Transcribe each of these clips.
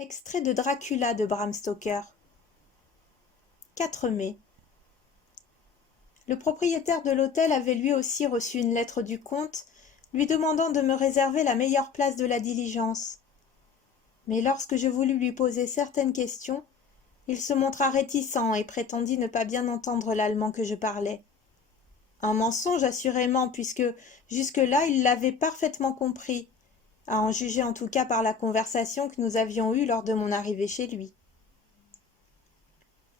Extrait de Dracula de Bram Stoker. 4 mai. Le propriétaire de l'hôtel avait lui aussi reçu une lettre du comte, lui demandant de me réserver la meilleure place de la diligence. Mais lorsque je voulus lui poser certaines questions, il se montra réticent et prétendit ne pas bien entendre l'allemand que je parlais. Un mensonge assurément, puisque jusque-là il l'avait parfaitement compris, à en juger en tout cas par la conversation que nous avions eue lors de mon arrivée chez lui.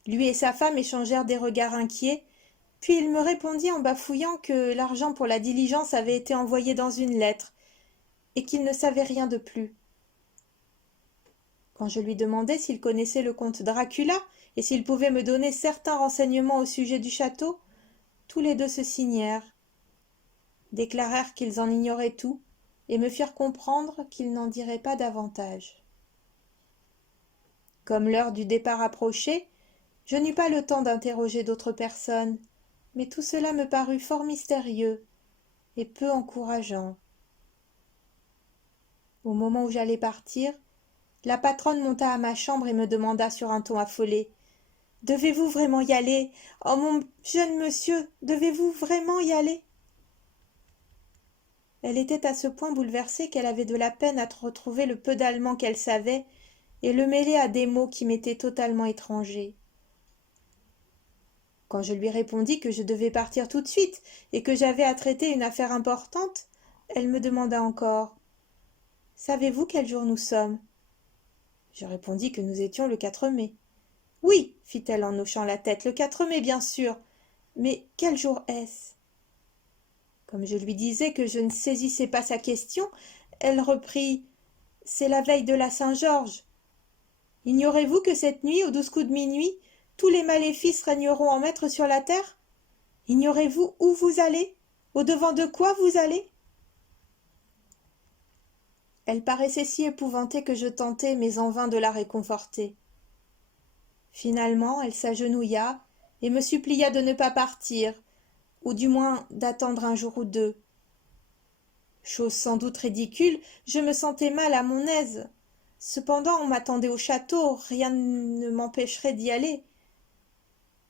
Lui et sa femme échangèrent des regards inquiets, puis il me répondit en bafouillant que l'argent pour la diligence avait été envoyé dans une lettre, et qu'il ne savait rien de plus. Quand je lui demandai s'il connaissait le comte Dracula, et s'il pouvait me donner certains renseignements au sujet du château, tous les deux se signèrent, déclarèrent qu'ils en ignoraient tout, et me firent comprendre qu'ils n'en diraient pas davantage. Comme l'heure du départ approchait, je n'eus pas le temps d'interroger d'autres personnes, mais tout cela me parut fort mystérieux et peu encourageant. Au moment où j'allais partir, la patronne monta à ma chambre et me demanda sur un ton affolé: « Devez-vous vraiment y aller? Oh, mon jeune monsieur, devez-vous vraiment y aller ?» Elle était à ce point bouleversée qu'elle avait de la peine à retrouver le peu d'allemand qu'elle savait et le mêler à des mots qui m'étaient totalement étrangers. Quand je lui répondis que je devais partir tout de suite et que j'avais à traiter une affaire importante, elle me demanda encore: « Savez-vous quel jour nous sommes ?» Je répondis que nous étions le 4 mai. « Oui, fit-elle en hochant la tête, le 4 mai, bien sûr. Mais quel jour est-ce ?» Comme je lui disais que je ne saisissais pas sa question, elle reprit: « C'est la veille de la Saint-Georges. Ignorez-vous que cette nuit, aux 12 coups de minuit, tous les maléfices régneront en maître sur la terre? Ignorez-vous où vous allez? Au-devant de quoi vous allez ?» Elle paraissait si épouvantée que je tentai, mais en vain, de la réconforter. Finalement, elle s'agenouilla et me supplia de ne pas partir, ou du moins d'attendre un jour ou deux. Chose sans doute ridicule, je me sentais mal à mon aise. Cependant, on m'attendait au château, rien ne m'empêcherait d'y aller.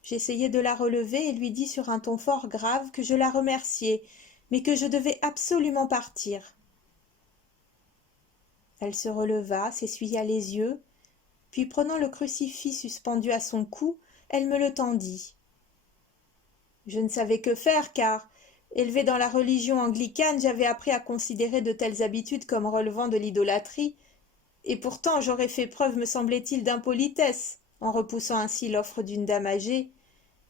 J'essayai de la relever et lui dis sur un ton fort grave que je la remerciais, mais que je devais absolument partir. Elle se releva, s'essuya les yeux, puis prenant le crucifix suspendu à son cou, elle me le tendit. Je ne savais que faire, car, élevé dans la religion anglicane, j'avais appris à considérer de telles habitudes comme relevant de l'idolâtrie, et pourtant j'aurais fait preuve, me semblait-il, d'impolitesse, en repoussant ainsi l'offre d'une dame âgée,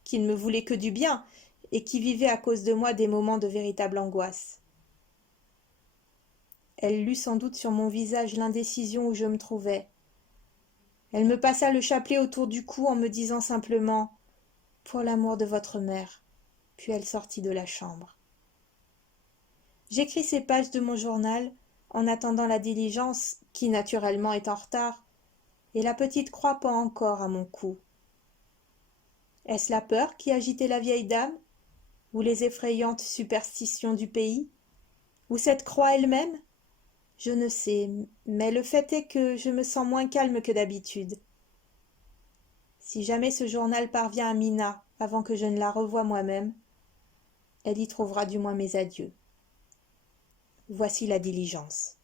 qui ne me voulait que du bien, et qui vivait à cause de moi des moments de véritable angoisse. Elle lut sans doute sur mon visage l'indécision où je me trouvais. Elle me passa le chapelet autour du cou en me disant simplement: « Pour l'amour de votre mère », puis elle sortit de la chambre. J'écris ces pages de mon journal en attendant la diligence, qui naturellement est en retard, et la petite croix pend encore à mon cou. Est-ce la peur qui agitait la vieille dame, ou les effrayantes superstitions du pays, ou cette croix elle-même? Je ne sais, mais le fait est que je me sens moins calme que d'habitude. Si jamais ce journal parvient à Mina avant que je ne la revoie moi-même, elle y trouvera du moins mes adieux. Voici la diligence.